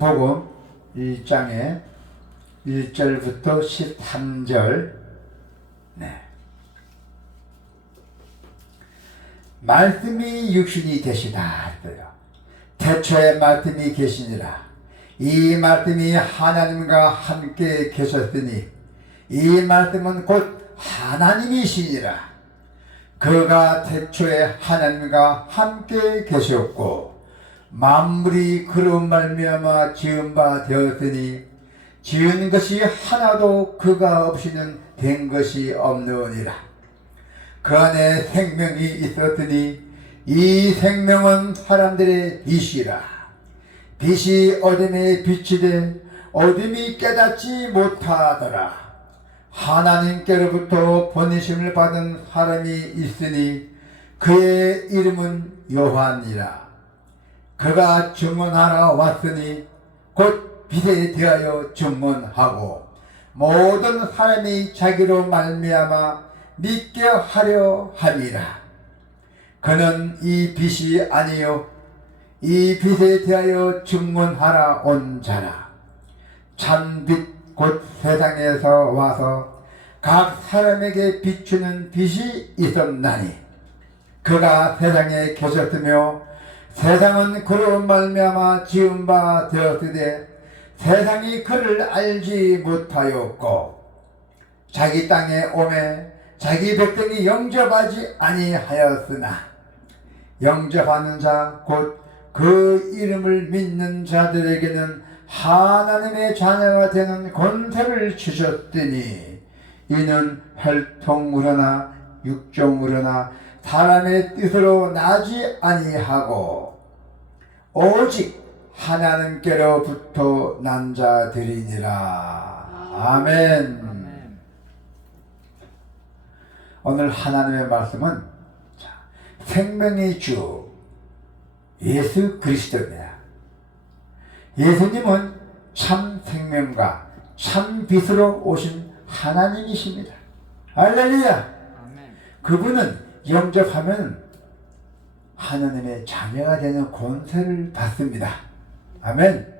요한복음 1장에 1절부터 13절. 말씀이 육신이 되시다 했어요. 태초에 말씀이 계시니라. 이 말씀이 하나님과 함께 계셨으니 이 말씀은 곧 하나님이시니라. 그가 태초에 하나님과 함께 계셨고 만물이 그로 말미암아 지은 바 되었으니 지은 것이 하나도 그가 없이는 된 것이 없느니라. 그 안에 생명이 있었으니 이 생명은 사람들의 빛이라. 빛이 어둠에 비치되 어둠이 깨닫지 못하더라. 하나님께로부터 보내심을 받은 사람이 있으니 그의 이름은 요한이라. 그가 증언하러 왔으니 곧 빛에 대하여 증언하고 모든 사람이 자기로 말미암아 믿게 하려 함이라. 그는 이 빛이 아니요 이 빛에 대하여 증언하러 온 자라. 참빛 곧 세상에서 와서 각 사람에게 비추는 빛이 있었나니 그가 세상에 계셨으며 세상은 그로 말미암아 지은 바 되었으되 세상이 그를 알지 못하였고 자기 땅에 오매 자기 백성이 영접하지 아니하였으나 영접하는 자 곧 그 이름을 믿는 자들에게는 하나님의 자녀가 되는 권세를 주셨으니 이는 혈통으로나 육종으로나 사람의 뜻으로 나지 아니하고 오직 하나님께로부터 난 자들이니라. 아멘. 오늘 하나님의 말씀은 생명의 주 예수 그리스도입니다. 예수님은 참 생명과 참 빛으로 오신 하나님이십니다. 할렐루야. 그분은 영접하면 하나님의 자녀가 되는 권세를 받습니다. 아멘.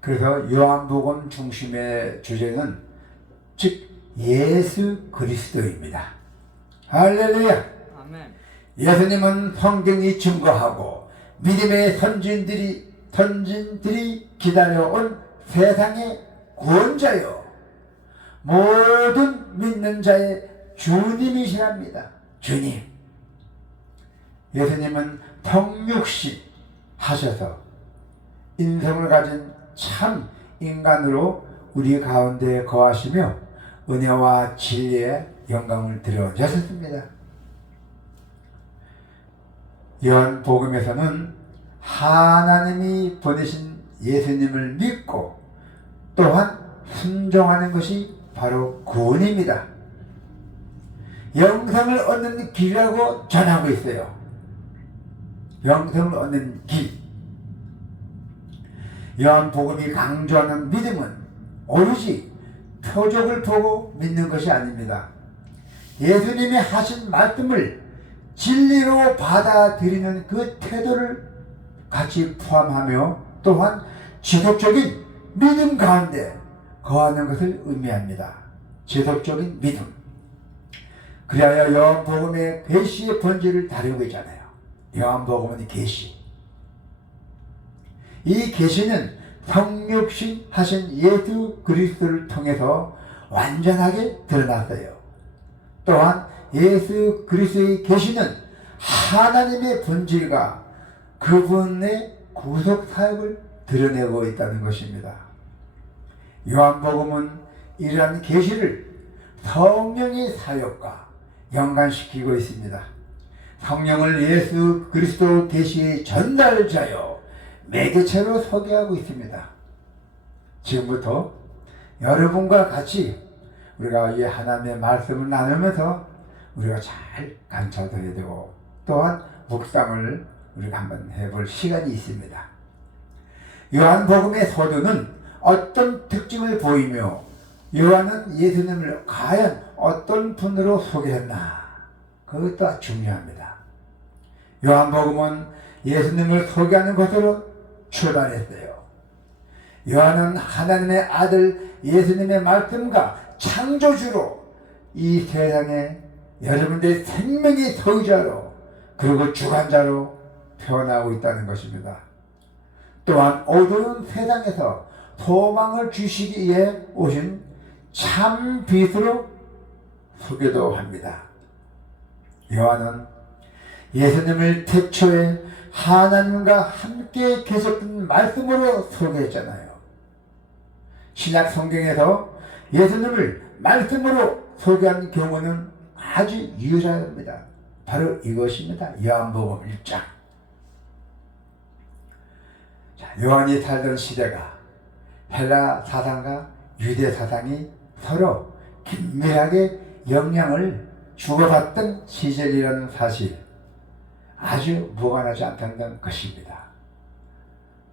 그래서 요한복음 중심의 주제는 즉 예수 그리스도입니다. 할렐루야. 예수님은 성경이 증거하고 믿음의 선진들이 기다려온 세상의 구원자요 모든 믿는 자의 주님이시랍니다. 주님. 예수님은 성육신 하셔서 인성을 가진 참 인간으로 우리 가운데 거하시며 은혜와 진리의 영광을 드려주셨습니다. 요한복음에서는 하나님이 보내신 예수님을 믿고 또한 순종하는 것이 바로 구원입니다. 영생을 얻는 길이라고 전하고 있어요. 영생을 얻는 길. 요한복음이 강조하는 믿음은 오로지 표적을 보고 믿는 것이 아닙니다. 예수님이 하신 말씀을 진리로 받아들이는 그 태도를 같이 포함하며 또한 지속적인 믿음 가운데 거하는 것을 의미합니다. 지속적인 믿음. 그리하여 요한복음의 계시의 본질을 다루고 있잖아요. 요한복음은 계시. 이 계시는 성육신 하신 예수 그리스도를 통해서 완전하게 드러났어요. 또한 예수 그리스도의 계시는 하나님의 본질과 그분의 구속 사역을 드러내고 있다는 것입니다. 요한복음은 이러한 계시를 성령의 사역과 연관시키고 있습니다. 성령을 예수 그리스도 계시의 전달자요 매개체로 소개하고 있습니다. 지금부터 여러분과 같이 우리가 이 하나님의 말씀을 나누면서 우리가 잘 관찰해야 되고 또한 묵상을 우리가 한번 해볼 시간이 있습니다. 요한복음의 서두는 어떤 특징을 보이며 요한은 예수님을 과연 어떤 분으로 소개했나 그것도 중요합니다. 요한복음은 예수님을 소개하는 것으로 출발했어요. 요한은 하나님의 아들 예수님의 말씀과 창조주로 이 세상에 여러분들의 생명의 소유자로 그리고 주관자로 표현하고 있다는 것입니다. 또한 어두운 세상에서 소망을 주시기 위해 오신 참 빛으로 소개도 합니다. 요한은 예수님을 태초에 하나님과 함께 계셨던 말씀으로 소개했잖아요. 신약 성경에서 예수님을 말씀으로 소개한 경우는 아주 유일합니다. 바로 이것입니다. 요한복음 1장. 요한이 살던 시대가 헬라 사상과 유대 사상이 서로 긴밀하게 영향을 주고받던 시절이라는 사실, 아주 무관하지 않다는 것입니다.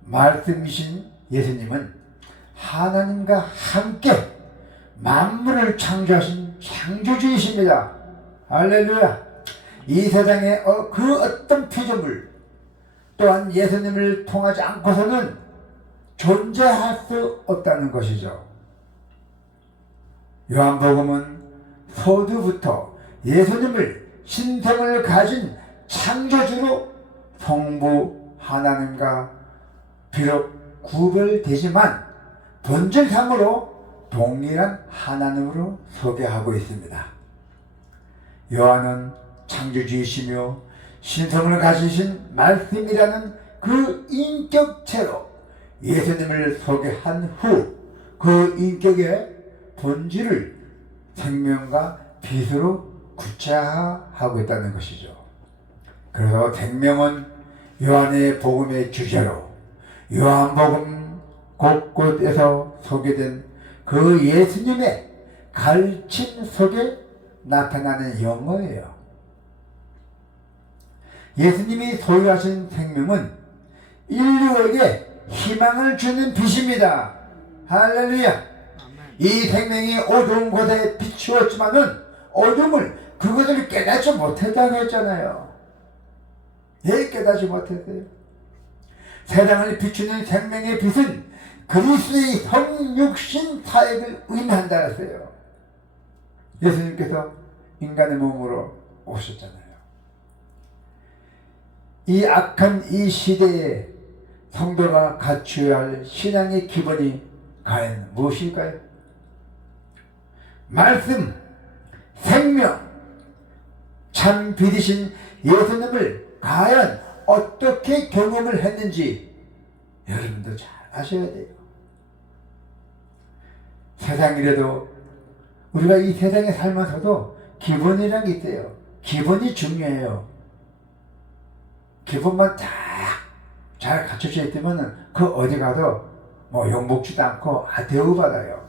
말씀이신 예수님은 하나님과 함께 만물을 창조하신 창조주이십니다. 할렐루야. 이 세상에 그 어떤 피조물 또한 예수님을 통하지 않고서는 존재할 수 없다는 것이죠. 요한복음은 서두부터 예수님을 신성을 가진 창조주로 성부 하나님과 비록 구별되지만 본질상으로 동일한 하나님으로 소개하고 있습니다. 요한은 창조주이시며 신성을 가지신 말씀이라는 그 인격체로 예수님을 소개한 후 그 인격의 본질을 생명과 빛으로 구체화하고 있다는 것이죠. 그래서 생명은 요한의 복음의 주제로 요한복음 곳곳에서 소개된 그 예수님의 가르침 속에 나타나는 영어예요. 예수님이 소유하신 생명은 인류에게 희망을 주는 빛입니다. 할렐루야. 이 생명이 어두운 곳에 비추었지만은 어둠을 그것을 깨닫지 못했다고 했잖아요. 왜 깨닫지 못했어요? 세상을 비추는 생명의 빛은 그리스도의 성육신 사역을 의미한다 했어요. 예수님께서 인간의 몸으로 오셨잖아요. 이 악한 이 시대에 성도가 갖추어야 할 신앙의 기본이 과연 무엇일까요? 말씀, 생명, 참 빛이신 예수님을 과연 어떻게 경험을 했는지 여러분도 잘 아셔야 돼요. 세상이라도 우리가 이 세상에 살면서도 기본이라는 게 있어요. 기본이 중요해요. 기본만 잘 갖춰져 있으면 그 어디 가도 뭐 욕먹지도 않고 대우받아요.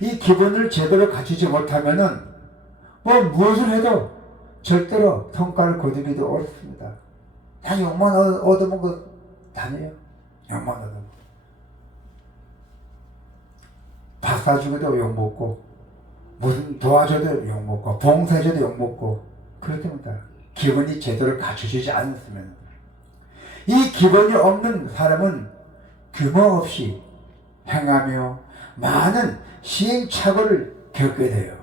이 기본을 제대로 갖추지 못하면은 뭐 무엇을 해도 절대로 성과를 거두기도 어렵습니다. 그냥 욕만 얻어먹고 다녀요. 욕만 얻어먹고. 밥 사주고도 욕먹고, 무슨 도와줘도 욕먹고, 봉사해줘도 욕먹고, 그렇답니다. 기본이 제대로 갖춰지지 않았으면. 이 기본이 없는 사람은 규모 없이 행하며 많은 시행착오를 겪게 돼요.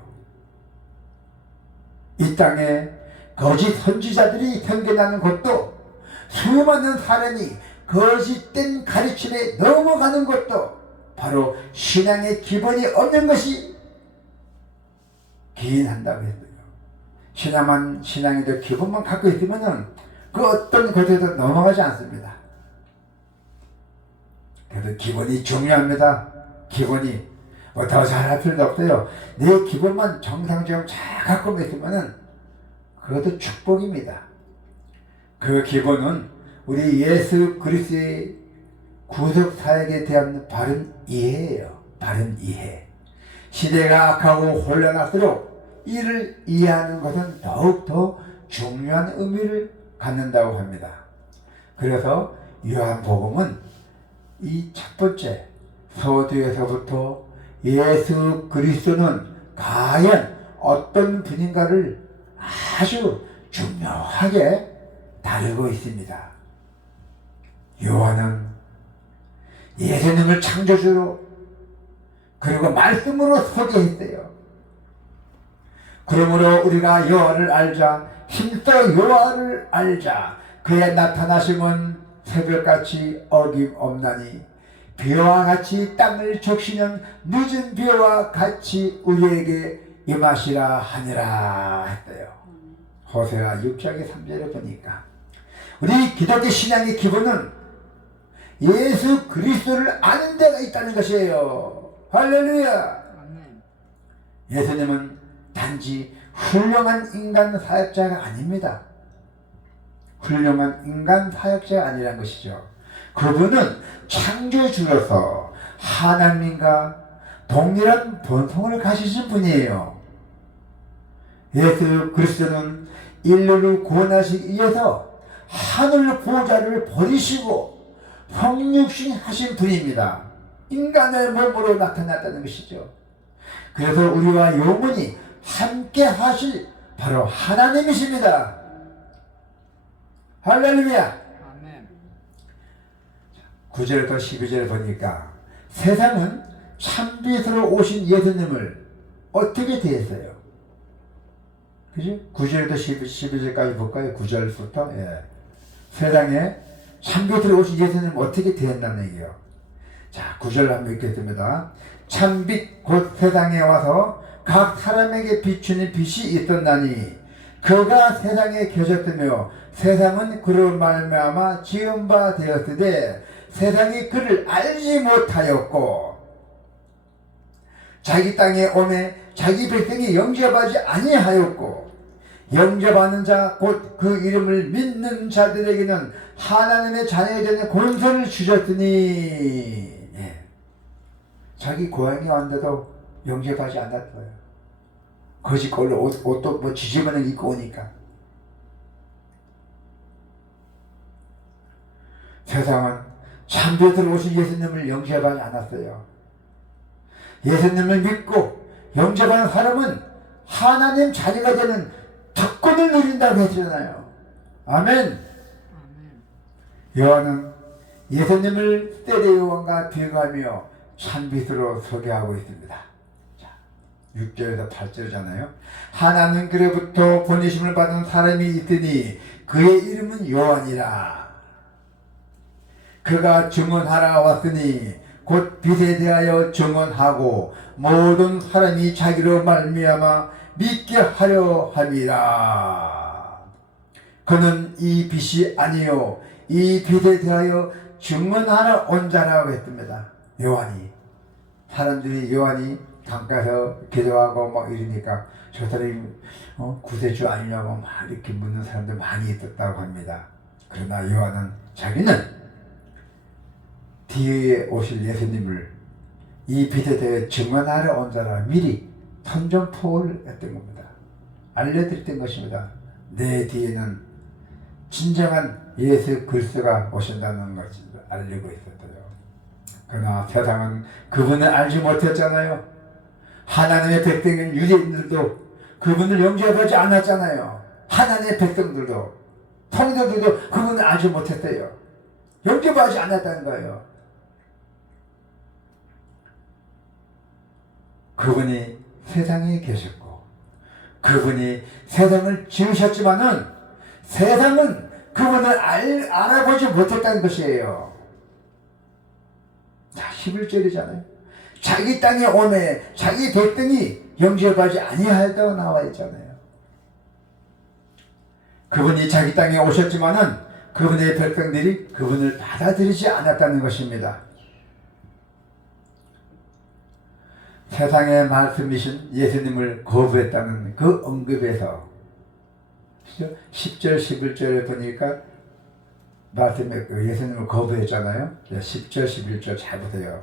이 땅에 거짓 선지자들이 생겨나는 것도, 수많은 사람이 거짓된 가르침에 넘어가는 것도 바로 신앙의 기본이 없는 것이 기인한다고 했어요. 신앙에도 기본만 갖고 있으면 그 어떤 것에도 넘어가지 않습니다. 그래서 기본이 중요합니다. 기본이 더 잘할 필요도 없어요. 내 기본만 정상적으로 잘 갖고 있으면 그것도 축복입니다. 그 기본은 우리 예수 그리스도의 구속 사역에 대한 바른 이해예요. 바른 이해. 시대가 악하고 혼란할수록 이를 이해하는 것은 더욱더 중요한 의미를 갖는다고 합니다. 그래서 요한복음은 이 첫 번째 서두에서부터 예수 그리스도는 과연 어떤 분인가를 아주 중요하게 다루고 있습니다. 요한은 예수님을 창조주로 그리고 말씀으로 소개했대요. 그러므로 우리가 여호와를 알자, 힘써 여호와를 알자. 그의 나타나심은 새벽같이 어김없나니 비와 같이 땅을 적시는 늦은 비와 같이 우리에게 임하시라 하니라 했대요. 호세아 6장의 3절에 보니까 우리 기독교 신앙의 기본은 예수 그리스도를 아는 데가 있다는 것이에요. 할렐루야. 예수님은 단지 훌륭한 인간 사역자가 아닙니다. 훌륭한 인간 사역자가 아니란 것이죠. 그분은 창조주로서 하나님과 동일한 본성을 가지신 분이에요. 예수 그리스도는 인류를 구원하시기 위해서 하늘 보좌를 버리시고 성육신 하신 분입니다. 인간의 몸으로 나타났다는 것이죠. 그래서 우리와 영원히 함께 하실 바로 하나님이십니다. 할렐루야. 9절부터 12절 보니까 세상은 참빛으로 오신 예수님을 어떻게 대했어요? 그죠? 9절부터 12절까지 볼까요? 9절부터. 예. 세상에 참빛으로 오신 예수님을 어떻게 대했다는 얘기예요. 자, 9절 한번 읽겠습니다. 참빛 곧 세상에 와서 각 사람에게 비추는 빛이 있었나니 그가 세상에 계셨으며 세상은 그로 말미암아 지은 바 되었으되 세상이 그를 알지 못하였고 자기 땅에 오매 자기 백성이 영접하지 아니하였고 영접하는 자 곧 그 이름을 믿는 자들에게는 하나님의 자녀가 되는 권세를 주셨으니 예. 자기 고향에 왔는데도 영접하지 않았어요. 거짓걸로 옷도 뭐 지지근을 입고 오니까. 세상은 참빛으로 오신 예수님을 영접하지 않았어요. 예수님을 믿고 영접하는 사람은 하나님 자녀가 되는 특권을 누린다고 했잖아요. 아멘. 요한은 예수님을 세례요한과 비교하며 참빛으로 소개하고 있습니다. 자, 6절에서 8절이잖아요. 하나는 그로부터 보내심을 받은 사람이 있으니 그의 이름은 요한이라. 그가 증언하러 왔으니 곧 빛에 대하여 증언하고 모든 사람이 자기로 말미암아 믿게 하려 함이라. 그는 이 빛이 아니요 이 빛에 대하여 증언하러 온 자라고 했습니다. 요한이. 사람들이 요한이 강가에서 기도하고 막 이러니까 저 사람이 구세주 아니냐고 막 이렇게 묻는 사람들 많이 있었다고 합니다. 그러나 요한은 자기는 뒤에 오실 예수님을 이 빛에 대해 증언하러 온 자라 미리 선전포고를 했던 겁니다. 알려드렸던 것입니다. 내 뒤에는 진정한 예수 그리스도가 오신다는 것을 알리고 있었어요. 그러나 세상은 그분을 알지 못했잖아요. 하나님의 백성인 유대인들도 그분을 영접하지 않았잖아요. 하나님의 백성들도 성도들도 그분을 알지 못했어요. 영접하지 않았다는 거예요. 그분이 세상에 계셨고 그분이 세상을 지으셨지만은 세상은 그분을 알아보지 못했다는 것이에요. 자, 11절이잖아요. 자기 땅에 오매 자기 백성이 영접하지 아니하였다고 나와 있잖아요. 그분이 자기 땅에 오셨지만은 그분의 백성들이 그분을 받아들이지 않았다는 것입니다. 세상의 말씀이신 예수님을 거부했다는 그 언급에서 10절 11절에 보니까 말씀에 예수님을 거부했잖아요. 10절 11절 잘 보세요.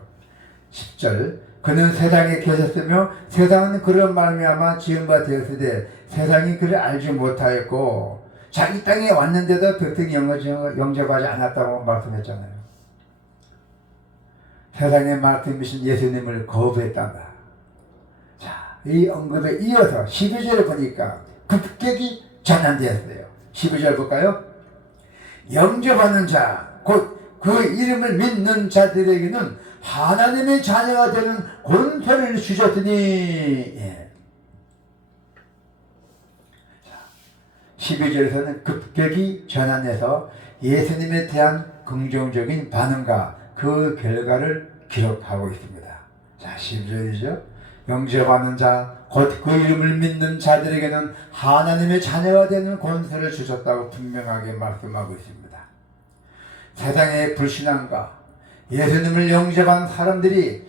10절 그는 세상에 계셨으며 세상은 그런 말미암아 지은 바 되었으되 세상이 그를 알지 못하였고 자기 땅에 왔는데도 백성이 영접하지 않았다고 말씀했잖아요. 세상의 말씀이신 예수님을 거부했다가 이 언급에 이어서 12절에 보니까 급격히 전환되었어요. 12절 볼까요? 영접하는 자, 곧 그 이름을 믿는 자들에게는 하나님의 자녀가 되는 권세를 주셨으니. 예. 12절에서는 급격히 전환해서 예수님에 대한 긍정적인 반응과 그 결과를 기록하고 있습니다. 자, 12절이죠. 영접하는 자, 곧 그 이름을 믿는 자들에게는 하나님의 자녀가 되는 권세를 주셨다고 분명하게 말씀하고 있습니다. 세상의 불신앙과 예수님을 영접한 사람들이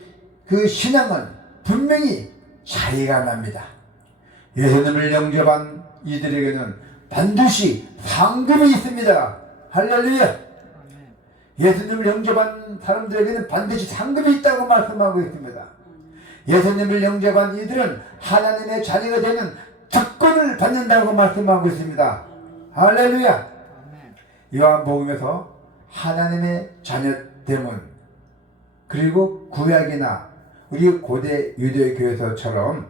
그 신앙은 분명히 차이가 납니다. 예수님을 영접한 이들에게는 반드시 상급이 있습니다. 할렐루야. 예수님을 영접한 사람들에게는 반드시 상급이 있다고 말씀하고 있습니다. 예수님을 영접한 이들은 하나님의 자녀가 되는 특권을 받는다고 말씀하고 있습니다. 할렐루야. 요한복음에서 하나님의 자녀됨은, 그리고 구약이나 우리 고대 유대교에서처럼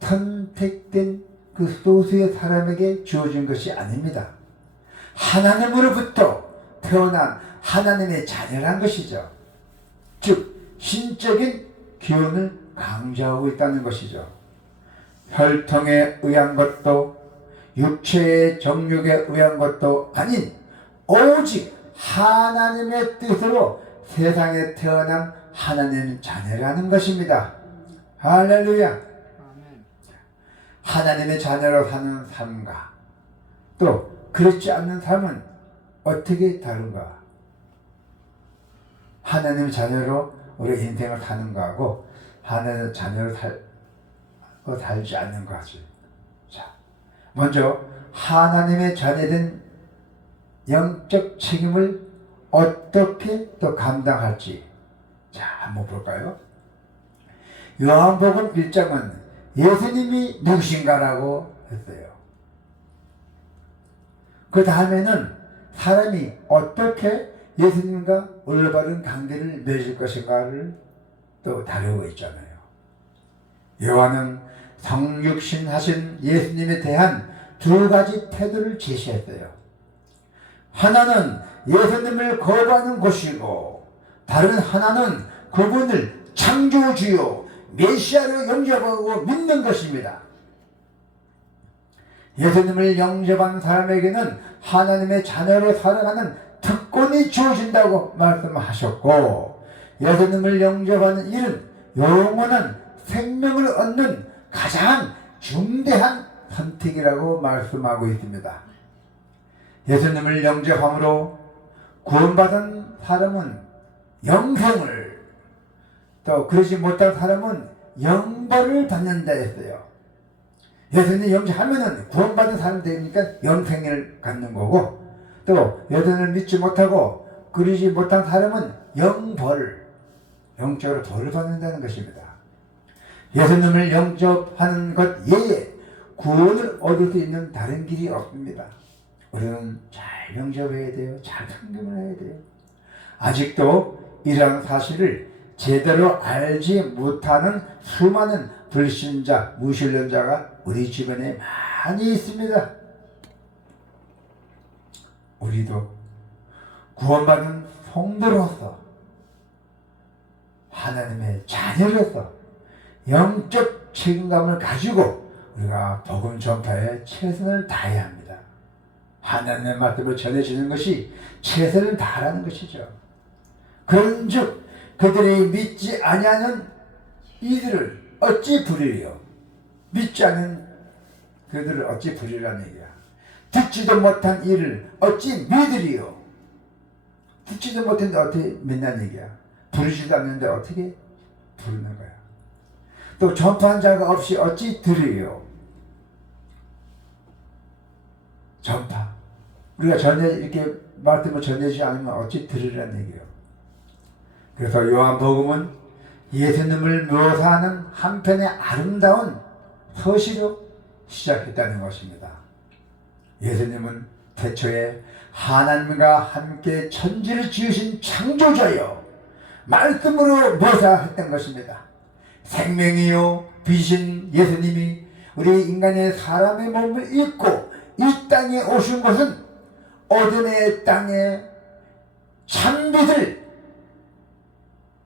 선택된 그 소수의 사람에게 주어진 것이 아닙니다. 하나님으로부터 태어난 하나님의 자녀란 것이죠. 즉 신적인 기원을 강조하고 있다는 것이죠. 혈통에 의한 것도 육체의 정욕에 의한 것도 아닌 오직 하나님의 뜻으로 세상에 태어난 하나님의 자녀라는 것입니다. 할렐루야. 하나님의 자녀로 사는 삶과 또 그렇지 않는 삶은 어떻게 다른가? 하나님의 자녀로 우리 인생을 사는 거하고 하나님의 자녀로 살지 않는 것이. 자, 먼저 하나님의 자녀된 영적 책임을 어떻게 또 감당할지, 자, 한번 볼까요? 요한복음 1장은 예수님이 누구신가라고 했어요. 그 다음에는 사람이 어떻게 예수님과 올바른 관계를 맺을 것인가를 또 다루고 있잖아요. 요한은 성육신 하신 예수님에 대한 두 가지 태도를 제시했어요. 하나는 예수님을 거부하는 것이고, 다른 하나는 그분을 창조주요 메시아로 영접하고 믿는 것입니다. 예수님을 영접한 사람에게는 하나님의 자녀로 살아가는 특권이 주어진다고 말씀하셨고, 예수님을 영접하는 일은 영원한 생명을 얻는 가장 중대한 선택이라고 말씀하고 있습니다. 예수님을 영접함으로 구원받은 사람은 영생을, 또 그러지 못한 사람은 영벌을 받는다 했어요. 예수님 영접하면은 구원받은 사람이 되니까 영생을 갖는 거고, 또 예수님을 믿지 못하고 그러지 못한 사람은 영벌, 영적으로 벌을 받는다는 것입니다. 예수님을 영접하는 것 외에 구원을 얻을 수 있는 다른 길이 없습니다. 우리는 잘 영접해야 돼요. 잘 상담을 해야 돼요. 아직도 이러한 사실을 제대로 알지 못하는 수많은 불신자, 무신론자가 우리 주변에 많이 있습니다. 우리도 구원받은 성도로서, 하나님의 자녀로서 영적 책임감을 가지고 우리가 복음 전파에 최선을 다해야 합니다. 하나님의 말씀을 전해주는 것이 최선을 다하라는 것이죠. 그런즉 그들이 믿지 아니하는 이들을 어찌 부리리요? 믿지 않는 그들을 어찌 부리라는 얘기야. 듣지도 못한 이를 어찌 믿으리요? 듣지도 못했는데 어떻게 믿냐는 얘기야. 부르지도 않는데 어떻게 부르는 거야. 또 전파한 자가 없이 어찌 들으리요? 전파. 우리가 이렇게 말씀을 전해주지 않으면 어찌 들으라는 얘기예요. 그래서 요한복음은 예수님을 묘사하는 한편의 아름다운 서시로 시작했다는 것입니다. 예수님은 태초에 하나님과 함께 천지를 지으신 창조자요, 말씀으로 묘사했던 것입니다. 생명이요 빛인 예수님이 우리 인간의 사람의 몸을 입고 이 땅에 오신 것은 어둠의 땅에 참빛을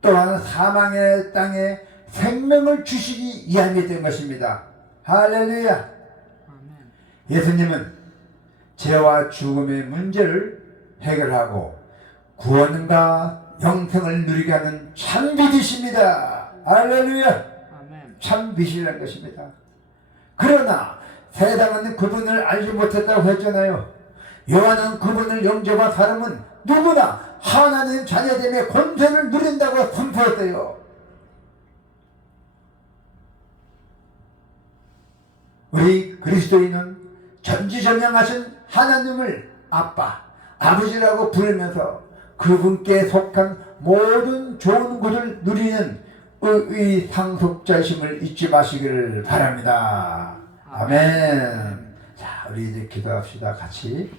또한 사망의 땅에 생명을 주시기 위함이 된 것입니다. 할렐루야. 예수님은 죄와 죽음의 문제를 해결하고 구원과 영생을 누리게 하는 참빛이십니다. 할렐루야. 참빛이라는 것입니다. 그러나 세상은 그분을 알지 못했다고 했잖아요. 요한은 그분을 영접한 사람은 누구나 하나님 자녀됨의 권세를 누린다고 선포했어요. 우리 그리스도인은 전지전능하신 하나님을 아빠, 아버지라고 부르면서 그분께 속한 모든 좋은 것을 누리는 의의 상속자심을 잊지 마시기를 바랍니다. 아멘. 자, 우리 이제 기도합시다. 같이.